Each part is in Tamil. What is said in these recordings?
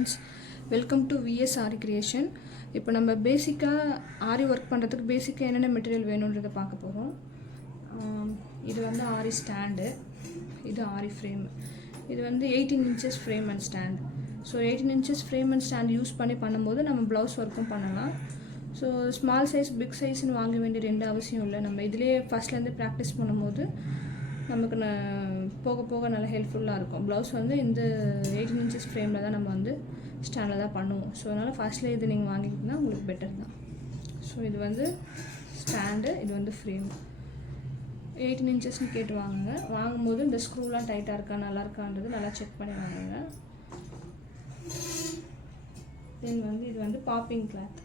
Friends, welcome to VS Aari creation. இப்போ நம்ம பேசிக்காக ஆரி ஒர்க் பண்ணுறதுக்கு பேசிக்காக என்னென்ன மெட்டீரியல் வேணுன்றதை பார்க்க போகிறோம். இது வந்து ஆரி ஸ்டாண்டு, இது ஆரி ஃப்ரேம். இது வந்து 18 inches frame and stand. So 18 inches frame and stand use பண்ணும்போது நம்ம ப்ளவுஸ் ஒர்க்கும் பண்ணலாம். ஸோ ஸ்மால் சைஸ் பிக் சைஸ்ன்னு வாங்க வேண்டிய ரெண்டு அவசியம் இல்லை. நம்ம இதிலே ஃபஸ்ட்லேருந்து ப்ராக்டிஸ் பண்ணும்போது நமக்கு போக போக நல்லா ஹெல்ப்ஃபுல்லாக இருக்கும். ப்ளவுஸ் வந்து இந்த 18 inches ஃப்ரேமில் தான் நம்ம வந்து ஸ்டாண்டில் தான் பண்ணுவோம். ஸோ அதனால் ஃபஸ்ட்டில் இது நீங்கள் வாங்கிக்கிட்டிங்கன்னா உங்களுக்கு பெட்டர் தான். ஸோ இது வந்து ஸ்டாண்டு, இது வந்து ஃப்ரேம். 18 inchesன்னு கேட்டு வாங்குங்க. வாங்கும்போது இந்த ஸ்க்ரூலாம் டைட்டாக இருக்கா நல்லா இருக்கான்றது நல்லா செக் பண்ணி வாங்குங்க. தென் வந்து இது வந்து பாப்பிங் கிளாத்.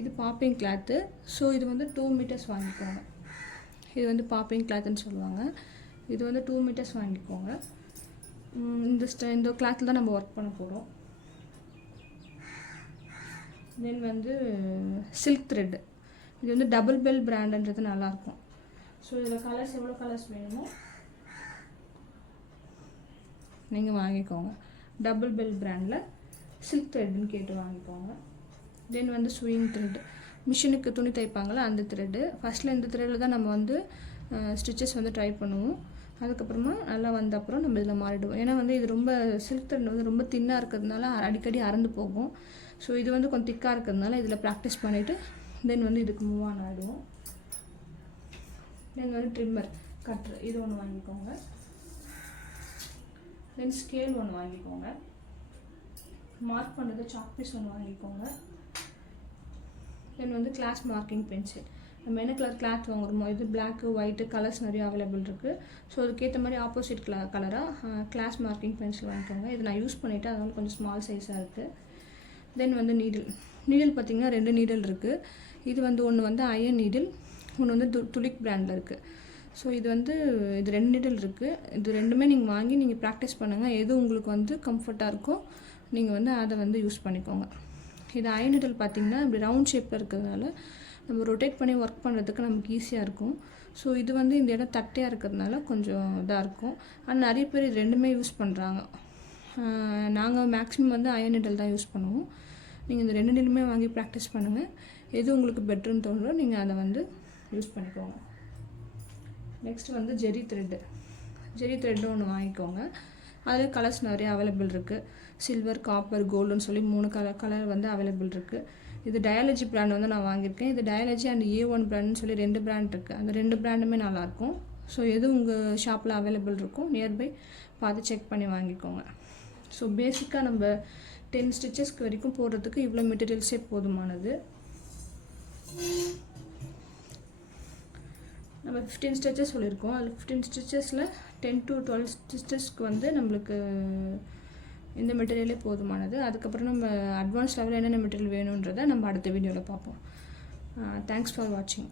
இது பாப்பிங் கிளாத்து. ஸோ இது வந்து 2 meters வாங்கிக்கோங்க. இது வந்து பாப்பிங் கிளாத்துன்னு சொல்லுவாங்க. இது வந்து 2 meters வாங்கிக்கோங்க. இந்த கிளாத்தில் தான் நம்ம ஒர்க் பண்ண போகிறோம். தென் வந்து சில்க் த்ரெட். இது வந்து டபுள் பெல் பிராண்டுன்றது நல்லாயிருக்கும். ஸோ இதில் கலர்ஸ் எவ்வளோ கலர்ஸ் வேணுமோ நீங்கள் வாங்கிக்கோங்க. டபுள் பெல் பிராண்டில் சில்க் த்ரெட்டுன்னு கேட்டு வாங்கிக்கோங்க. தென் வந்து ஸ்விங் த்ரெட், மிஷினுக்கு துணி தைப்பாங்களே அந்த த்ரெட்டு. ஃபஸ்ட்டில் இந்த த்ரெட்டில் தான் நம்ம வந்து ஸ்டிச்சஸ் வந்து ட்ரை பண்ணுவோம். அதுக்கப்புறமா நல்லா வந்த அப்புறம் நம்ம இதில் மாறிடுவோம். ஏன்னா வந்து இது ரொம்ப சில்க் த்ரெட் வந்து ரொம்ப தின்னாக இருக்கிறதுனால அடிக்கடி அறந்து போகும். ஸோ இது வந்து கொஞ்சம் திக்காக இருக்கிறதுனால இதில் ப்ராக்டிஸ் பண்ணிவிட்டு தென் வந்து இதுக்கு மூவ் ஆன் ஆகிடுவோம். தென் வந்து ட்ரிம்மர் கட்ரு, இது ஒன்று வாங்கிக்கோங்க. தென் ஸ்கேல் ஒன்று வாங்கிக்கோங்க. மார்க் பண்ணுறது சாக் பீஸ் ஒன்று வாங்கிக்கோங்க. தென் வந்து கிளாஸ் மார்க்கிங் பென்சில். நம்ம என்ன கலர் கிளாத் வாங்குறோமோ, இது பிளாக்கு ஒயிட்டு கலர்ஸ் நிறைய அவைலபிள் இருக்குது. ஸோ அதுக்கேற்ற மாதிரி ஆப்போசிட் கலராக கிளாஸ் மார்க்கிங் பென்சில் வாங்கிக்கோங்க. இது நான் யூஸ் பண்ணிவிட்டு அது வந்து கொஞ்சம் ஸ்மால் சைஸாக இருக்குது. தென் வந்து நீடில் பார்த்திங்கன்னா 2 நீடில் இருக்குது. இது வந்து ஒன்று வந்து அயன் நீடில், ஒன்று வந்து துலிக் பிராண்டில் இருக்குது. ஸோ இது 2 நீடில் இருக்குது. இது ரெண்டுமே நீங்கள் வாங்கி நீங்கள் ப்ராக்டிஸ் பண்ணுங்கள். எது உங்களுக்கு வந்து கம்ஃபர்ட்டாக இருக்கோ நீங்கள் வந்து அதை வந்து யூஸ் பண்ணிக்கோங்க. இது அயன் நீடில் பார்த்திங்கன்னா இப்படி ரவுண்ட் ஷேப்பில் இருக்கிறதுனால நம்ம ரொட்டேட் பண்ணி ஒர்க் பண்ணுறதுக்கு நமக்கு ஈஸியாக இருக்கும். ஸோ இது வந்து இந்த இடம் தட்டையாக இருக்கிறதுனால கொஞ்சம் இதாக இருக்கும். ஆனால் நிறைய பேர் இது ரெண்டுமே யூஸ் பண்ணுறாங்க. நாங்கள் மேக்ஸிமம் வந்து அயன் நீடில் தான் யூஸ் பண்ணுவோம். நீங்கள் இந்த 2 நீடிலுமே வாங்கி ப்ராக்டிஸ் பண்ணுங்கள். எது உங்களுக்கு பெட்டர்னு தோணுதோ நீங்கள் அதை வந்து யூஸ் பண்ணிக்கோங்க. நெக்ஸ்ட்டு வந்து ஜெரி த்ரெட்டு ஒன்று வாங்கிக்கோங்க. அதில் கலர்ஸ் நிறைய அவைலபிள் இருக்குது. சில்வர், காப்பர், கோல்டுன்னு சொல்லி 3 கலர் வந்து அவைலபிள் இருக்குது. இது டயாலஜி பிராண்ட் வந்து நான் வாங்கியிருக்கேன். இது டயாலஜி அண்ட் A1 பிராண்ட்னு சொல்லி 2 பிராண்ட் இருக்குது. அந்த 2 பிராண்டுமே நல்லாயிருக்கும். ஸோ எது உங்கள் ஷாப்பில் அவைலபிள் இருக்கும் நியர்பை பார்த்து செக் பண்ணி வாங்கிக்கோங்க. ஸோ பேசிக்காக நம்ம 10 ஸ்டிச்சஸ்க்கு வரைக்கும் போடுறதுக்கு இவ்வளோ மெட்டீரியல்ஸே போதுமானது. நம்ம 15 ஸ்டிச்சஸ் சொல்லியிருக்கோம். அதில் 15 ஸ்டிச்சஸில் 10 to 12 ஸ்டிச்சஸ்க்கு வந்து நம்மளுக்கு இந்த மெட்டீரியலே போதுமானது. அதுக்கப்புறம் நம்ம அட்வான்ஸ் லெவலில் என்னென்ன மெட்டீரியல் வேணுன்றதை நம்ம அடுத்த வீடியோவில் பார்ப்போம். தேங்க்ஸ் ஃபார் வாட்சிங்.